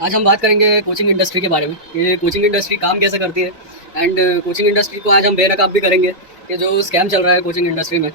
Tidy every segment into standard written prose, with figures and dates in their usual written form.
आज हम बात करेंगे कोचिंग इंडस्ट्री के बारे में कि कोचिंग इंडस्ट्री काम कैसे करती है। एंड कोचिंग इंडस्ट्री को आज हम बेनकाब भी करेंगे कि जो स्कैम चल रहा है कोचिंग इंडस्ट्री में।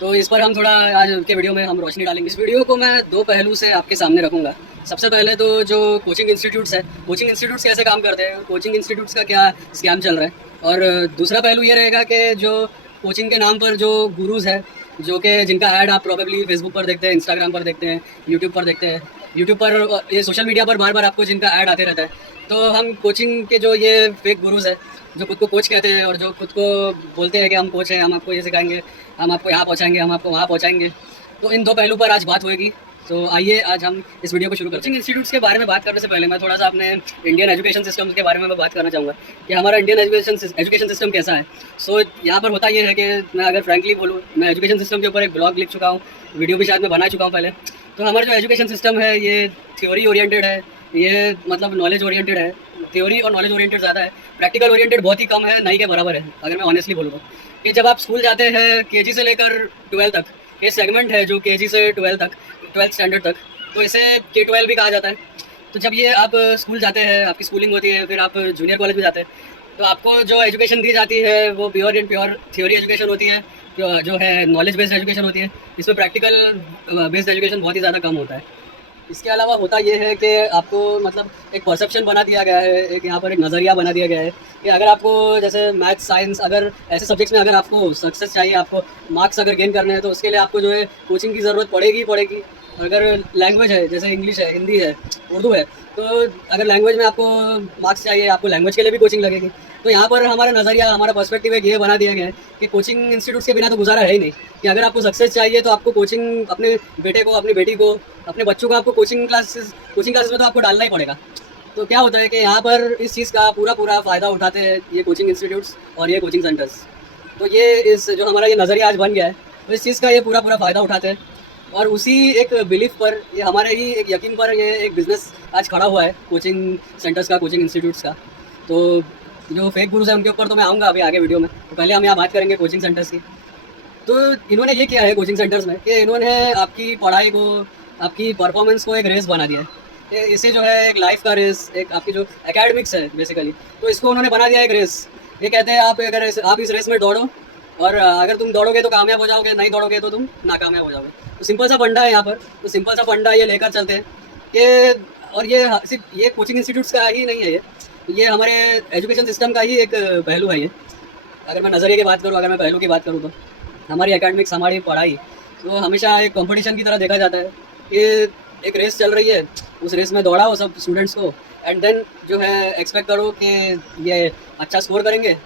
तो इस पर हम थोड़ा आज के वीडियो में हम रोशनी डालेंगे। इस वीडियो को मैं दो पहलू से आपके सामने रखूँगा। सबसे पहले तो जो कोचिंग इंस्टीट्यूट्स है, कोचिंग इंस्टीट्यूट्स कैसे काम करते हैं, कोचिंग इंस्टीट्यूट्स का क्या स्कैम चल रहा है। और दूसरा पहलू ये रहेगा कि जो कोचिंग के नाम पर जो गुरुज़ है, जो कि जिनका ऐड आप प्रोबेबली फेसबुक पर देखते हैं, इंस्टाग्राम पर देखते हैं, यूट्यूब पर देखते हैं, यूट्यूब पर ये सोशल मीडिया पर बार बार आपको जिनका ऐड आते रहता है। तो हम कोचिंग के जो ये फेक गुरुज़ है, जो खुद को कोच कहते हैं और जो खुद को बोलते हैं कि हम कोच हैं, हम आपको ये सिखाएंगे, हम आपको यहाँ पहुँचाएंगे, हम आपको वहाँ पहुँचाएंगे। तो इन दो पहलू पर आज बात होएगी। तो आइए आज हम इस वीडियो को शुरू करते हैं। कोचिंग इंस्टीट्यूट्स के बारे में बात करने से पहले मैं थोड़ा सा अपने इंडियन एजुकेशन सिस्टम के बारे में मैं बात करना चाहूँगा कि हमारा इंडियन एजुकेशन सिस्टम कैसा है। सो यहाँ पर होता ये है कि मैं अगर फ्रैंकली बोलूँ, मैं एजुकेशन सिस्टम के ऊपर एक ब्लॉग लिख चुका हूँ, वीडियो भी शायद मैं बना चुका हूँ पहले। तो हमारा जो एजुकेशन सिस्टम है ये थ्योरी ओरिएंटेड है, ये मतलब नॉलेज ओरिएंटेड है। थ्योरी और नॉलेज ओरिएंटेड ज़्यादा है, प्रैक्टिकल ओरिएंटेड बहुत ही कम है, नहीं के बराबर है। अगर मैं ऑनेस्टली बोलूँ तो कि जब आप स्कूल जाते हैं केजी से लेकर 12 तक, ये सेगमेंट है जो केजी से 12 तक, 12th स्टैंडर्ड तक, तो इसे K-12 भी कहा जाता है। तो जब ये आप स्कूल जाते हैं, आपकी स्कूलिंग होती है, फिर आप जूनियर कॉलेज में जाते हैं, तो आपको जो एजुकेशन दी जाती है वो pure and pure theory education होती है, जो है नॉलेज बेस्ड एजुकेशन होती है। इसमें प्रैक्टिकल बेस्ड एजुकेशन बहुत ही ज़्यादा कम होता है। इसके अलावा होता ये है कि आपको मतलब एक परसेप्शन बना दिया गया है, एक यहाँ पर एक नज़रिया बना दिया गया है कि अगर आपको जैसे मैथ्स, साइंस, अगर ऐसे सब्जेक्ट्स में अगर आपको सक्सेस चाहिए, आपको मार्क्स अगर गेन करने हैं, तो उसके लिए आपको जो है कोचिंग की ज़रूरत पड़ेगी ही पड़ेगी। अगर लैंग्वेज है, जैसे इंग्लिश है, हिंदी है, उर्दू है, तो अगर लैंग्वेज में आपको मार्क्स चाहिए, आपको लैंग्वेज के लिए भी कोचिंग लगेगी। तो यहाँ पर हमारा नज़रिया, हमारा पर्सपेक्टिव एक ये बना दिया गया है कि कोचिंग इंस्टीट्यूट्स के बिना तो गुजारा है ही नहीं, कि अगर आपको सक्सेस चाहिए तो आपको कोचिंग, अपने बेटे को, अपनी बेटी को, अपने बच्चों को आपको कोचिंग क्लासेस में तो आपको डालना ही पड़ेगा। तो क्या होता है कि यहाँ पर इस चीज़ का पूरा फ़ायदा उठाते हैं ये कोचिंग इंस्टीट्यूट्स और ये कोचिंग सेंटर्स। तो ये इस जो हमारा ये नज़रिया आज बन गया है, तो इस चीज़ का ये पूरा फ़ायदा उठाते हैं और उसी एक बिलीफ पर, ये हमारे ही एक यकीन पर ये एक बिज़नेस आज खड़ा हुआ है कोचिंग सेंटर्स का, कोचिंग इंस्टीट्यूट्स का। तो जो फेक गुरुज हैं उनके ऊपर तो मैं आऊँगा अभी आगे वीडियो में। तो पहले हम यहाँ बात करेंगे कोचिंग सेंटर्स की। तो इन्होंने ये किया है कोचिंग सेंटर्स में कि इन्होंने आपकी पढ़ाई को, आपकी परफॉर्मेंस को एक रेस बना दिया है। इसे जो है एक लाइफ का रेस, एक आपकी जो एकेडमिक्स है बेसिकली, तो इसको उन्होंने बना दिया एक रेस। ये कहते हैं आप अगर आप इस रेस में दौड़ो और अगर तुम दौड़ोगे तो कामयाब हो जाओगे, नहीं दौड़ोगे तो तुम नाकामयाब हो जाओगे। तो सिंपल सा फंडा है यहाँ पर। तो सिंपल सा फंडा ये लेकर चलते हैं कि, और ये सिर्फ ये कोचिंग इंस्टीट्यूट्स का ही नहीं है, ये हमारे एजुकेशन सिस्टम का ही एक पहलू है ये। अगर मैं नज़रिए की बात करूँ, अगर मैं पहलू की बात करूँ, तो हमारी एकेडमिक्स, हमारी पढ़ाई तो हमेशा एक कंपटीशन की तरह देखा जाता है कि एक रेस चल रही है, उस रेस में दौड़ाओ सब स्टूडेंट्स को, एंड देन जो है एक्सपेक्ट करो कि ये अच्छा स्कोर करेंगे।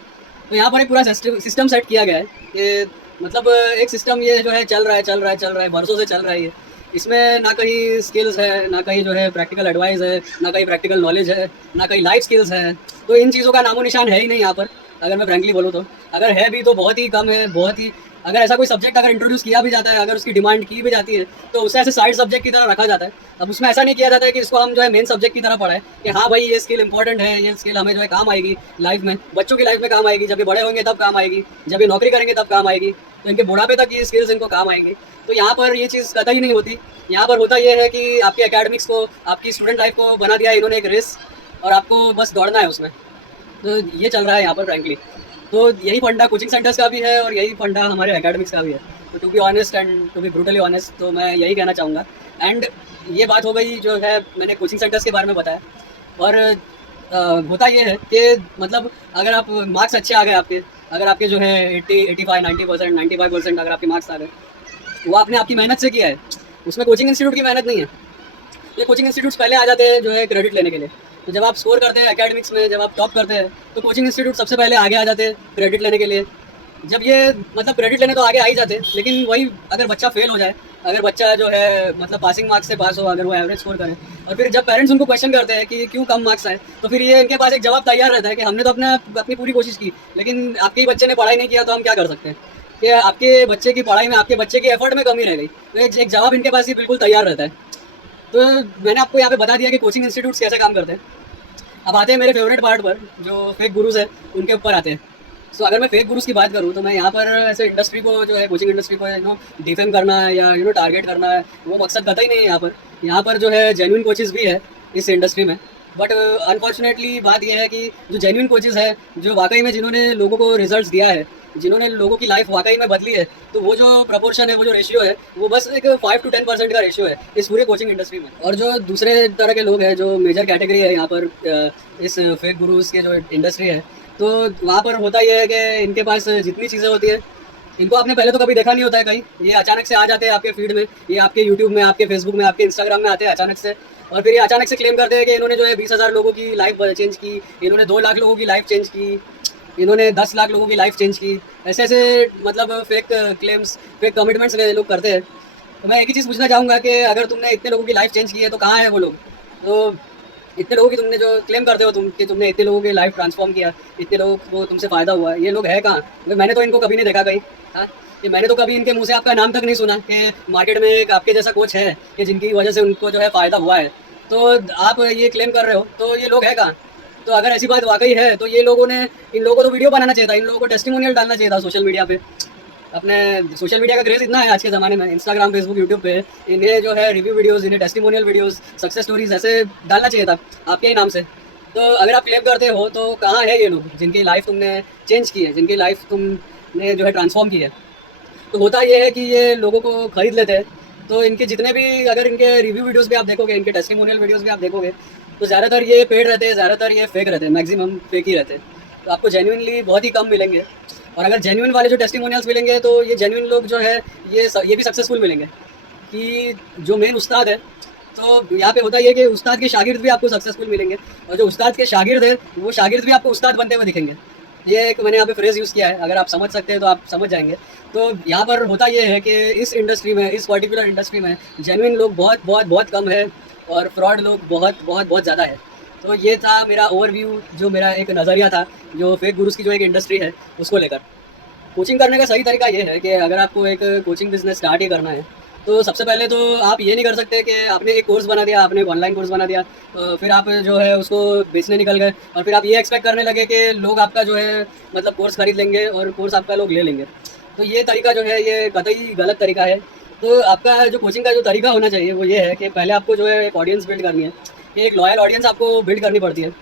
तो यहाँ पर एक पूरा सिस्टम सेट किया गया है कि मतलब एक सिस्टम ये जो है चल रहा है, बरसों से चल रहा है ये। इसमें ना कहीं स्किल्स है, ना कहीं जो है प्रैक्टिकल एडवाइस है, ना कहीं प्रैक्टिकल नॉलेज है, ना कहीं लाइफ स्किल्स है। तो इन चीज़ों का नामो निशान है ही नहीं यहाँ पर, अगर मैं फ्रैंकली बोलूँ तो। अगर है भी तो बहुत ही कम है, बहुत ही। अगर ऐसा कोई सब्जेक्ट अगर इंट्रोड्यूस किया भी जाता है, अगर उसकी डिमांड की भी जाती है, तो उसे ऐसे साइड सब्जेक्ट की तरह रखा जाता है। अब उसमें ऐसा नहीं किया जाता है कि इसको हम जो है मेन सब्जेक्ट की तरह पढ़ाएं कि हाँ भाई ये स्किल इंपॉर्टेंट है, ये स्किल हमें जो है काम आएगी लाइफ में, बच्चों की लाइफ में काम आएगी, जब ये बड़े होंगे तब काम आएगी, जब ये नौकरी करेंगे तब काम आएगी, तो इनके बुढ़ापे तक ये स्किल्स इनको काम आएंगी। तो यहाँ पर ये चीज़ कतई नहीं होती। यहाँ पर होता ये है कि आपकी एकेडमिक्स को, आपकी स्टूडेंट लाइफ को बना दिया इन्होंने एक रेस, और आपको बस दौड़ना है उसमें। तो ये चल रहा है यहाँ पर फ्रैंकली। तो यही फंडा कोचिंग सेंटर्स का भी है और यही फंडा हमारे एकेडमिक्स का भी है। तो to be honest and to be brutally honest, तो मैं यही कहना चाहूँगा। एंड ये बात हो गई जो है, मैंने कोचिंग सेंटर्स के बारे में बताया। और होता ये है कि मतलब अगर आप मार्क्स अच्छे आ गए आपके, अगर आपके जो है 80, 85, 90%, 95% अगर आपके मार्क्स आ गए, वो आपने आपकी मेहनत से किया है, उसमें कोचिंग इंस्टीट्यूट की मेहनत नहीं है। ये कोचिंग इंस्टीट्यूट्स पहले आ जाते हैं जो है क्रेडिट लेने के लिए। तो जब आप स्कोर करते हैं एकेडमिक्स में, जब आप टॉप करते हैं, तो कोचिंग इंस्टीट्यूट सबसे पहले आगे आ जाते हैं क्रेडिट लेने के लिए। जब ये मतलब क्रेडिट लेने तो आगे आ ही जाते हैं, लेकिन वही अगर बच्चा फेल हो जाए, अगर बच्चा जो है मतलब पासिंग मार्क्स से पास हो, अगर वो एवरेज स्कोर करे, और फिर जब पेरेंट्स उनको क्वेश्चन करते हैं कि क्यों कम मार्क्स आए, तो फिर ये इनके पास एक जवाब तैयार रहता है कि हमने तो अपनी पूरी कोशिश की, लेकिन आपके ही बच्चे ने पढ़ाई नहीं किया, तो हम क्या कर सकते हैं कि आपके बच्चे की पढ़ाई में, आपके बच्चे के एफर्ट में कमी रह गई। तो एक जवाब इनके पास ही बिल्कुल तैयार रहता है। तो मैंने आपको यहाँ पे बता दिया कि कोचिंग इंस्टीट्यूट्स कैसे काम करते हैं। अब आते हैं मेरे फेवरेट पार्ट पर, जो फेक गुरुज है उनके ऊपर आते हैं। सो अगर मैं फेक गुरुज की बात करूँ, तो मैं यहाँ पर ऐसे इंडस्ट्री को जो है, कोचिंग इंडस्ट्री को डिफेम करना है या टारगेट करना है, वो मकसद कतई नहीं है। यहाँ पर जो है जेन्युइन कोचेज़ भी है इस इंडस्ट्री में, बट अनफॉर्चुनेटली बात यह है कि जो जेन्युइन कोचेज़ है, जो वाकई में जिन्होंने लोगों को रिजल्ट्स दिया है, जिन्होंने लोगों की लाइफ वाकई में बदली है, तो वो जो प्रपोर्शन है, वो जो रेशियो है, वो बस एक 5 to 10% का रेशियो है इस पूरे कोचिंग इंडस्ट्री में। और जो दूसरे तरह के लोग हैं, जो मेजर कैटेगरी है यहाँ पर इस फेक गुरुज के जो इंडस्ट्री है, तो वहाँ पर होता यह है कि इनके पास जितनी चीज़ें होती है, इनको आपने पहले तो कभी देखा नहीं होता है कहीं, ये अचानक से आ जाते हैं आपके फीड में, ये आपके यूट्यूब में, आपके फेसबुक में, आपके इंस्टाग्राम में आते हैं अचानक से, और फिर ये अचानक से क्लेम करते हैं कि इन्होंने जो है 20,000 लोगों की लाइफ चेंज की, इन्होंने 2 लाख लोगों की लाइफ चेंज की, इन्होंने 10 लाख लोगों की लाइफ चेंज की। ऐसे ऐसे मतलब फेक क्लेम्स, फेक कमिटमेंट्स लोग करते हैं। तो मैं एक ही चीज़ पूछना चाहूँगा कि अगर तुमने इतने लोगों की लाइफ चेंज की है तो कहाँ है वो लोग? तो इतने लोगों की तुमने जो क्लेम करते हो तुम कि तुमने इतने लोगों की लाइफ ट्रांसफॉर्म किया, इतने लोगों को तुमसे फ़ायदा हुआ, ये लोग है कहाँ? मैंने तो इनको कभी नहीं देखा कहीं। हाँ, कि मैंने तो कभी इनके मुँह से आपका नाम तक नहीं सुना कि मार्केट में एक आपके जैसा कोच है कि जिनकी वजह से उनको जो है फ़ायदा हुआ है। तो आप ये क्लेम कर रहे हो, तो ये लोग है कहाँ? तो अगर ऐसी बात वाकई है तो ये लोगों ने, इन लोगों को तो वीडियो बनाना चाहिए था, इन लोगों को टेस्टिमोनियल डालना चाहिए था सोशल मीडिया पे। अपने सोशल मीडिया का क्रेज़ इतना है आज के ज़माने में, इंस्टाग्राम, फेसबुक, यूट्यूब पे इन्हें जो है रिव्यू वीडियोज़, इन्हें टेस्टिमोनियल वीडियोज़, सक्सेस स्टोरीज़ ऐसे डालना चाहिए था आपके ही नाम से। तो अगर आप क्लेम करते हो तो कहाँ है ये लोग जिनकी लाइफ तुमने चेंज की है, जिनकी लाइफ तुमने जो है ट्रांसफॉर्म की है? तो होता ये है कि ये लोगों को खरीद लेते हैं। तो इनके जितने भी, अगर इनके रिव्यू वीडियोस भी आप देखोगे, इनके टेस्टिमोनियल वीडियोस भी आप देखोगे, तो ज़्यादातर ये पेड रहते हैं, ज़्यादातर ये फेक रहते हैं, मैक्सिमम फेक ही रहते हैं। तो आपको जेन्युइनली बहुत ही कम मिलेंगे। और अगर जेन्युइन वाले जो टेस्टिमोनियल्स मिलेंगे तो ये जेन्युइन लोग जो है ये भी सक्सेसफुल मिलेंगे। कि जो मेन उस्ताद है, तो यहाँ पे होता ये है कि उस्ताद के शागिर्द भी आपको सक्सेसफुल मिलेंगे, और जो उस्ताद के शागिर्द है, वो शागिर्द भी आपको उस्ताद बनते हुए दिखेंगे। ये एक मैंने यहाँ पे फ्रेज़ यूज़ किया है, अगर आप समझ सकते हैं तो आप समझ जाएंगे। तो यहाँ पर होता ये है कि इस इंडस्ट्री में, इस पर्टिकुलर इंडस्ट्री में जेन्युइन लोग बहुत बहुत बहुत कम है और फ्रॉड लोग बहुत बहुत बहुत ज़्यादा है। तो ये था मेरा ओवरव्यू, जो मेरा एक नज़रिया था जो फेक गुरुज़ की जो एक इंडस्ट्री है उसको लेकर। कोचिंग करने का सही तरीका ये है कि अगर आपको एक कोचिंग बिज़नेस स्टार्ट ही करना है, तो सबसे पहले तो आप ये नहीं कर सकते कि आपने एक कोर्स बना दिया, आपने एक ऑनलाइन कोर्स बना दिया, फिर आप जो है उसको बेचने निकल गए और फिर आप ये एक्सपेक्ट करने लगे कि लोग आपका जो है मतलब कोर्स खरीद लेंगे और कोर्स आपका लोग ले लेंगे। तो ये तरीका जो है ये कतई गलत तरीका है। तो आपका जो कोचिंग का जो तरीका होना चाहिए वो ये है कि पहले आपको जो है एक ऑडियंस बिल्ड करनी है, कि एक लॉयल ऑडियंस आपको बिल्ड करनी पड़ती है।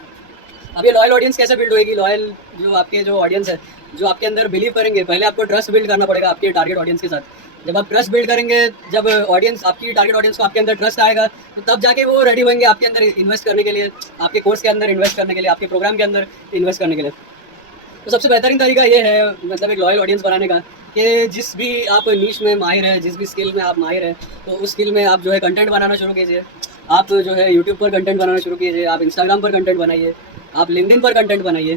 अब ये लॉयल ऑडियंस कैसे बिल्ड होएगी? लॉयल जो आपके जो ऑडियंस है, जो आपके अंदर बिलीव करेंगे, पहले आपको ट्रस्ट बिल्ड करना पड़ेगा आपके टारगेट ऑडियंस के साथ। जब आप ट्रस्ट बिल्ड करेंगे, जब ऑडियंस, आपकी टारगेट ऑडियंस को आपके अंदर ट्रस्ट आएगा, तो तब जाके वो रेडी होंगे आपके अंदर इन्वेस्ट करने के लिए, आपके कोर्स के अंदर इन्वेस्ट करने के लिए, आपके प्रोग्राम के अंदर इन्वेस्ट करने के लिए। तो सबसे बेहतरीन तरीका ये है मतलब एक लॉयल ऑडियंस बनाने का, कि जिस भी आप नीश में माहिर है, जिस भी स्किल में आप माहिर है, तो उस स्किल में आप जो है कंटेंट बनाना शुरू कीजिए। आप जो है यूट्यूब पर कंटेंट बनाना शुरू कीजिए, आप इंस्टाग्राम पर कंटेंट बनाइए, आप लिंक्डइन पर कंटेंट बनाइए।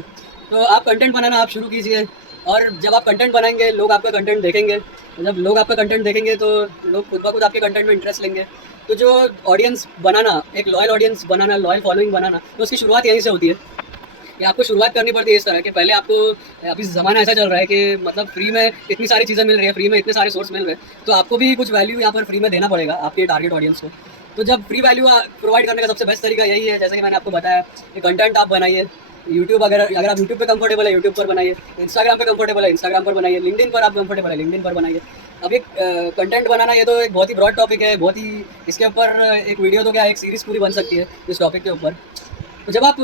तो आप कंटेंट बनाना आप शुरू कीजिए, और जब आप कंटेंट बनाएंगे लोग आपका कंटेंट देखेंगे। जब लोग आपका कंटेंट देखेंगे तो लोग खुद ब खुद आपके कंटेंट में इंटरेस्ट लेंगे। तो जो ऑडियंस बनाना, एक लॉयल ऑडियंस बनाना, लॉयल फॉलोइंग बनाना, तो उसकी शुरुआत यहीं से होती है। कि आपको शुरुआत करनी पड़ती है इस तरह के, पहले आपको, अभी ज़माना ऐसा चल रहा है कि मतलब फ्री में इतनी सारी चीज़ें मिल रही है, फ्री में इतने सारे सोर्स मिल रहे हैं, तो आपको भी कुछ वैल्यू यहाँ पर फ्री में देना पड़ेगा आपके टारगेट ऑडियंस को। तो जब फ्री वैल्यू प्रोवाइड करने का सबसे बेस्ट तरीका यही है, जैसे कि मैंने आपको बताया कि कंटेंट आप बनाइए। यूट्यूब, अगर आप यूट्यूब पे कंफर्टेबल है यूट्यूब पर बनाइए, इंस्टाग्राम पे कंफर्टेबल है इंस्टाग्राम पर बनाइए, लिंक्डइन पर आप कंफर्टेबल है लिंक्डइन पर बनाइए। अब एक कंटेंट बनाना, ये तो एक बहुत ही ब्रॉड टॉपिक है, बहुत ही, इसके ऊपर एक वीडियो तो क्या, एक सीरीज़ पूरी बन सकती है इस टॉपिक के ऊपर। तो जब आप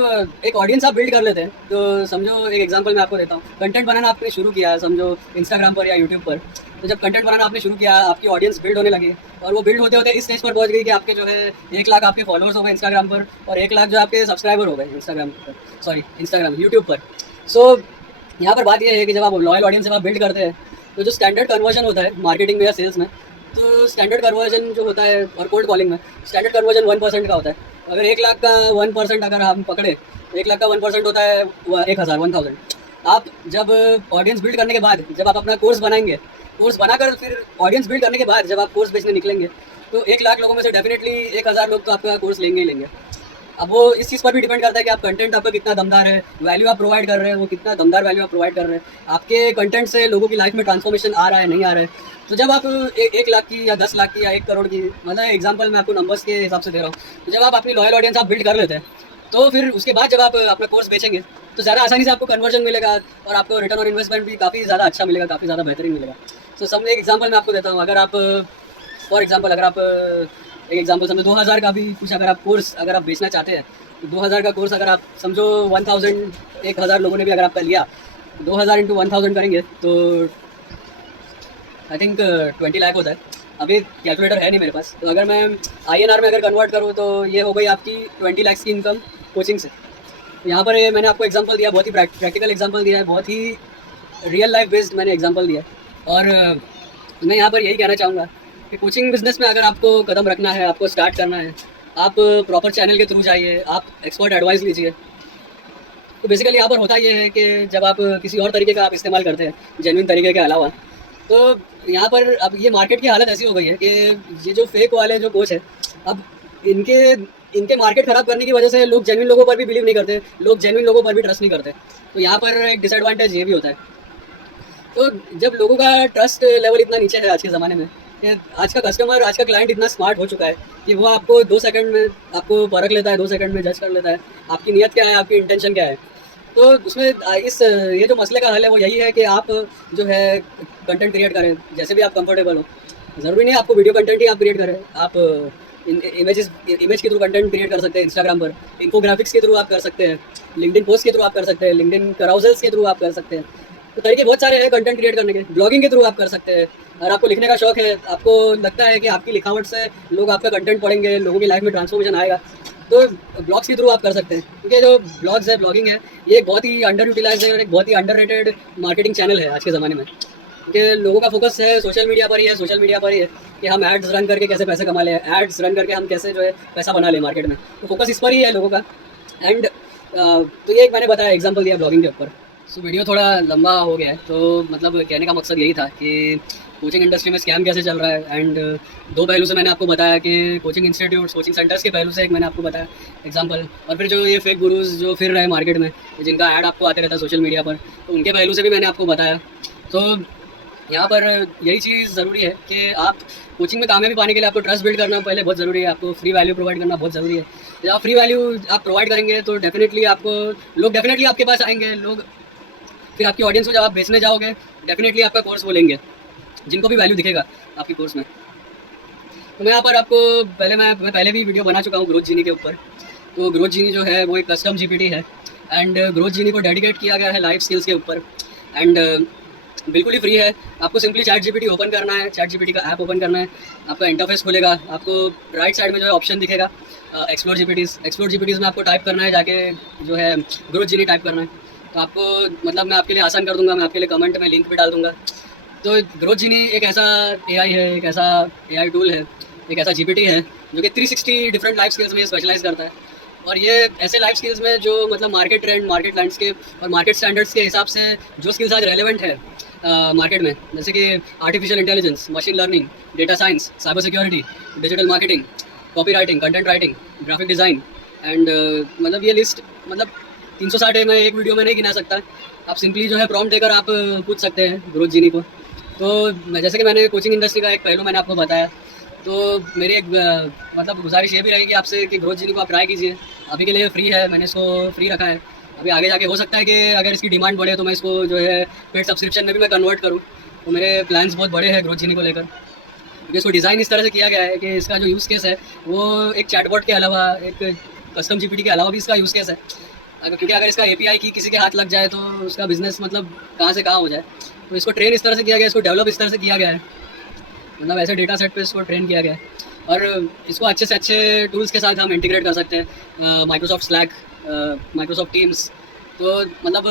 एक ऑडियंस आप बिल्ड कर लेते हैं, तो समझो एक एग्जांपल मैं आपको देता हूँ, कंटेंट बनाना आपने शुरू किया समझो इंस्टाग्राम पर या यूट्यूब पर। तो जब कंटेंट बनाना आपने शुरू किया, आपकी ऑडियंस बिल्ड होने लगी, और वो बिल्ड होते होते इस स्टेज पर पहुँच गई कि आपके जो है 1 लाख आपके फॉलोअर्स हो गए इंस्टाग्राम पर, और 1 लाख जो आपके सब्सक्राइबर हो गए इंस्टाग्राम यूट्यूब पर। सो यहाँ पर बात यह है कि जब आप लॉयल ऑडियंस जब आप बिल्ड करते हैं, तो जो स्टैंडर्ड कन्वर्जन होता है मार्केटिंग में या सेल्स में, तो स्टैंडर्ड कन्वर्जन जो होता है, और कोल्ड कॉलिंग में स्टैंडर्ड कन्वर्जन 1% का होता है। अगर 1 लाख का 1% अगर हम पकड़े, 1 लाख का 1% होता है 1000। आप जब ऑडियंस बिल्ड करने के बाद, जब आप अपना कोर्स बनाएंगे, कोर्स बनाकर फिर ऑडियंस बिल्ड करने के बाद जब आप कोर्स बेचने निकलेंगे, तो 1 लाख लोगों में से डेफिनेटली 1000 लोग तो आपका कोर्स लेंगे ही लेंगे। अब वो इस चीज़ पर भी डिपेंड करता है कि आप कंटेंट आपका कितना दमदार है, वैल्यू आप प्रोवाइड कर रहे हैं, वो कितना दमदार वैल्यू आप प्रोवाइड कर रहे हैं, आपके कंटेंट से लोगों की लाइफ में ट्रांसफॉर्मेशन आ रहा है नहीं आ रहा है। तो जब आप 1 लाख की या 10 लाख की या 1 करोड़ की, मतलब एग्जांपल मैं आपको नंबर्स के हिसाब से दे रहा हूँ, तो जब आप अपनी लॉयल ऑडियंस आप बिल्ड कर लेते हैं, तो फिर उसके बाद जब आप अपना कोर्स बेचेंगे, तो ज़्यादा आसानी से आपको कन्वर्जन मिलेगा, और आपको रिटर्न और इन्वेस्टमेंट भी काफ़ी ज़्यादा अच्छा मिलेगा, काफ़ी ज़्यादा बेहतरीन मिलेगा। तो समझे, एक एग्जांपल मैं आपको देता हूँ, अगर आप फॉर एग्जांपल अगर आप एक एग्जांपल समझो 2000 का भी कुछ अगर आप कोर्स अगर आप बेचना चाहते हैं तो 2000 का कोर्स अगर आप समझो 1000 लोगों ने भी अगर आपका लिया 2000 इंटू 1000 करेंगे तो आई थिंक 20 लाख होता है। अभी कैलकुलेटर है नहीं मेरे पास, तो अगर मैं INR में अगर कन्वर्ट करूँ तो ये हो गई आपकी 20 लाख की इनकम कोचिंग से। तो यहाँ पर ये मैंने आपको एग्जांपल दिया, बहुत ही प्रैक्टिकल एग्जांपल दिया है, बहुत ही रियल लाइफ बेस्ड मैंने एग्जांपल दिया है। और मैं यहाँ पर यही कहना चाहूँगा कि कोचिंग बिजनेस में अगर आपको कदम रखना है, आपको स्टार्ट करना है, आप प्रॉपर चैनल के थ्रू जाइए, आप एक्सपर्ट एडवाइस लीजिए। तो बेसिकली यहाँ पर होता ये है कि जब आप किसी और तरीके का आप इस्तेमाल करते हैं जेन्युइन तरीके के अलावा, तो यहाँ पर अब ये मार्केट की हालत ऐसी हो गई है कि ये जो फेक वाले जो कोच है, अब इनके मार्केट ख़राब करने की वजह से लोग जेन्युइन लोगों पर भी बिलीव नहीं करते, लोग जेन्युइन लोगों पर भी ट्रस्ट नहीं करते। तो यहाँ पर एक डिसएडवांटेज ये भी होता है। तो जब लोगों का ट्रस्ट लेवल इतना नीचे है आज के ज़माने में कि आज का कस्टमर, आज का क्लाइंट इतना स्मार्ट हो चुका है कि वो आपको 2 सेकंड में आपको परख लेता है, 2 सेकंड में जज कर लेता है आपकी नीयत क्या है, आपकी इंटेंशन क्या है। तो उसमें ये जो मसले का हल है वो यही है कि आप जो है कंटेंट क्रिएट करें जैसे भी आप कंफर्टेबल हो। ज़रूरी नहीं आपको वीडियो कंटेंट ही आप क्रिएट करें, आप इमेज के थ्रू कंटेंट क्रिएट कर सकते हैं इंस्टाग्राम पर, इन्फोग्राफिक्स के थ्रू आप कर सकते हैं, लिंक्डइन पोस्ट के थ्रू आप कर सकते हैं, लिंक्डइन कराउजल्स के थ्रू आप कर सकते हैं। तो तरीके बहुत सारे हैं कंटेंट क्रिएट करने के। ब्लॉगिंग के थ्रू आप कर सकते हैं। अगर आपको लिखने का शौक है, आपको लगता है कि आपकी लिखावट से लोग आपका कंटेंट पढ़ेंगे, लोगों की लाइफ में ट्रांसफॉर्मेशन आएगा, तो ब्लॉग्स के थ्रू आप कर सकते हैं। क्योंकि जो ब्लॉग्स है, ब्लॉगिंग है, ये एक बहुत ही अंडर यूटिलाइज है और एक बहुत ही अंडररेटेड मार्केटिंग चैनल है आज के ज़माने में। क्योंकि लोगों का फोकस है सोशल मीडिया पर ही है, सोशल मीडिया पर ही है कि हम एड्स रन करके कैसे पैसे कमा लें, एड्स रन करके हम कैसे जो है पैसा बना लें मार्केट में। तो फोकस इस पर ही है लोगों का। एंड तो ये एक मैंने बताया एग्जांपल दिया ब्लॉगिंग के ऊपर। सो वीडियो थोड़ा लंबा हो गया है, तो मतलब कहने का मकसद यही था कि कोचिंग इंडस्ट्री में स्कैम कैसे चल रहा है। एंड 2 पहलू से मैंने आपको बताया कि कोचिंग इंस्टीट्यूट्स, कोचिंग सेंटर्स के पहलू से एक मैंने आपको बताया एग्जांपल, और फिर जो ये फेक गुरुज जो फिर रहे मार्केट में, जिनका ऐड आपको आते रहता है सोशल मीडिया पर, तो उनके पहलू से भी मैंने आपको बताया। तो यहाँ पर यही चीज़ ज़रूरी है कि आप कोचिंग में कामयाबी पाने के लिए आपको ट्रस्ट बिल्ड करना पहले बहुत ज़रूरी है, आपको फ्री वैल्यू प्रोवाइड करना बहुत ज़रूरी है। जब आप फ्री वैल्यू आप प्रोवाइड करेंगे तो डेफिनेटली लोग डेफिनेटली आपके पास आएंगे, लोग फिर आपकी ऑडियंस को जब आप बेचने जाओगे डेफिनेटली आपका कोर्स वो लेंगे, जिनको भी वैल्यू दिखेगा आपके कोर्स में। तो मैं यहाँ पर आपको मैं पहले भी वीडियो बना चुका हूँ ग्रोथ जीनी के ऊपर। तो ग्रोथ जीनी जो है वो एक कस्टम GPT है एंड ग्रोथ जीनी को डेडिकेट किया गया है लाइफ स्किल्स के ऊपर। एंड बिल्कुल ही फ्री है। आपको सिंपली चैट GPT ओपन करना है, चैट GPT का ऐप ओपन करना है, आपका इंटरफेस खुलेगा, आपको राइट साइड में जो है ऑप्शन दिखेगा एक्सप्लोर GPTs में आपको टाइप करना है, जाके जो है ग्रोथ जीनी टाइप करना है। तो आपको मतलब मैं आपके लिए आसान कर दूंगा, मैं आपके लिए कमेंट में लिंक भी डाल दूंगा। तो ग्रोथ जीनी एक ऐसा AI है, एक ऐसा AI टूल है, एक ऐसा GPT है जो कि 360 डिफरेंट लाइफ स्किल्स में स्पेशलाइज करता है। और ये ऐसे लाइफ स्किल्स में जो मतलब मार्केट ट्रेंड, मार्केट लैंडस्केप और मार्केट स्टैंडर्ड्स के हिसाब से जो स्किल्स आज रेलेवेंट है मार्केट में, जैसे कि artificial intelligence, machine learning, data science, cyber security, digital marketing, copy writing, content writing, graphic design and मतलब ये लिस्ट मतलब 360 है। मैं एक वीडियो में नहीं गिना सकता। आप सिंपली जो है प्रॉम्प्ट देकर आप पूछ सकते हैं ग्रोथ जीनी को। तो जैसे कि मैंने कोचिंग इंडस्ट्री का एक पहलू मैंने आपको बताया, तो मेरी एक मतलब गुजारिश ये भी रहेगी आपसे कि ग्रोथ जीनी को आप ट्राई कीजिए। अभी के लिए फ्री है, मैंने इसको फ्री रखा है। अभी आगे जाके हो सकता है कि अगर इसकी डिमांड बढ़े तो मैं इसको जो है पेड सब्सक्रिप्शन में भी मैं कन्वर्ट करूँ। तो मेरे प्लान्स बहुत बड़े हैं ग्रोथ जीनी को लेकर, क्योंकि इसको डिज़ाइन इस तरह से किया गया है कि इसका जो यूज़ केस है वो एक चैटबॉट के अलावा, एक कस्टम GPT के अलावा भी इसका यूज़ केस है। क्योंकि अगर इसका API की किसी के हाथ लग जाए तो उसका बिज़नेस मतलब कहाँ से कहाँ हो जाए। तो इसको ट्रेन इस तरह से किया गया है, इसको डेवलप इस तरह से किया गया है, मतलब ऐसे डेटा सेट पे इसको ट्रेन किया गया है। और इसको अच्छे से अच्छे टूल्स के साथ हम इंटीग्रेट कर सकते हैं, माइक्रोसॉफ्ट स्लैक, माइक्रोसॉफ्ट टीम्स। तो मतलब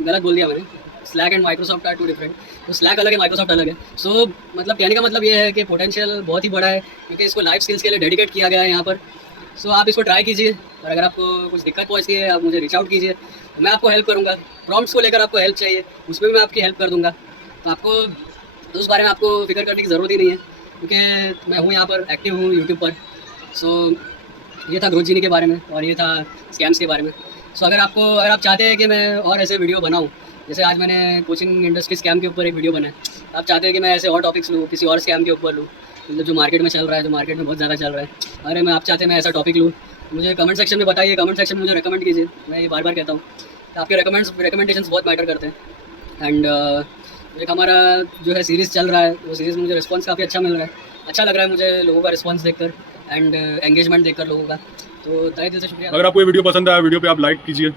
गलत बोल दिया मैंने, Slack and Microsoft are 2 different. तो स्लैक अलग है, माइक्रोसॉफ्ट अलग है। सो मतलब कहने का मतलब ये है कि पोटेंशियल बहुत ही बड़ा है, क्योंकि इसको लाइफ स्किल्स के लिए डेडिकेट किया गया है यहाँ पर। सो आप इसको ट्राई कीजिए, और अगर आपको कुछ दिक्कत पहुँचती है आप मुझे रीच आउट कीजिए, मैं आपको हेल्प करूँगा। प्रॉम्प्ट्स को लेकर आपको हेल्प चाहिए, उसमें भी मैं आपकी हेल्प कर दूँगा। तो आपको उस बारे में आपको फिक्र करने की ज़रूरत ही नहीं है, क्योंकि मैं हूँ यहाँ पर, एक्टिव हूँ यूट्यूब पर। सो ये था ग्रोथ जीनी के बारे में और ये था स्कैम्स के बारे में। सो अगर आप चाहते हैं कि मैं और ऐसे वीडियो बनाऊँ, जैसे आज मैंने कोचिंग इंडस्ट्री स्कैम के ऊपर एक वीडियो बनाया, आप चाहते हैं कि मैं ऐसे और टॉपिक्स लूँ, किसी और स्कैम के ऊपर लूँ, मतलब जो मार्केट में चल रहा है, जो मार्केट में बहुत ज़्यादा चल रहा है, अरे मैं आप चाहते हैं मैं ऐसा टॉपिक लूँ, मुझे कमेंट सेक्शन में बताइए, कमेंट सेक्शन में मुझे रिकमेंड कीजिए। मैं ये बार बार कहता हूँ, तो आपके रिकमेंडेशंस बहुत मैटर करते हैं। एंड एक हमारा जो है सीरीज़ चल रहा है, वो सीरीज़ में मुझे रिस्पॉन्स काफ़ी अच्छा मिल रहा है, अच्छा लग रहा है मुझे लोगों का रिस्पॉन्स देखकर। एंड एंगेजमेंट देखकर लोगों का। तो तहे दिल से शुक्रिया। अगर आपको ये वीडियो पसंद आया, वीडियो पे आप लाइक कीजिए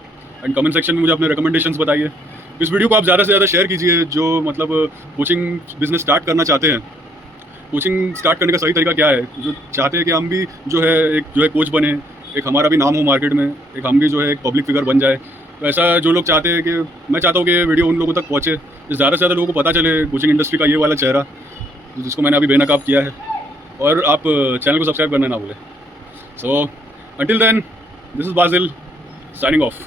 एंड कमेंट सेक्शन में मुझे अपने रिकमेंडेशंस बताइए। इस वीडियो को आप ज़्यादा से ज़्यादा शेयर कीजिए जो मतलब कोचिंग बिजनेस स्टार्ट करना चाहते हैं। कोचिंग स्टार्ट करने का सही तरीका क्या है, जो चाहते हैं कि हम भी जो है कोच बने, एक हमारा भी नाम हो मार्केट में, एक हम भी जो है एक पब्लिक फिगर बन जाए। तो ऐसा जो लोग चाहते हैं कि मैं चाहता हूँ कि ये वीडियो उन लोगों तक पहुँचे, ज़्यादा से ज़्यादा लोगों को पता चले कोचिंग इंडस्ट्री का ये वाला चेहरा जिसको मैंने अभी बेनकाब किया है। और आप चैनल को सब्सक्राइब करना ना भूलें। सो until then, this is Basil signing off.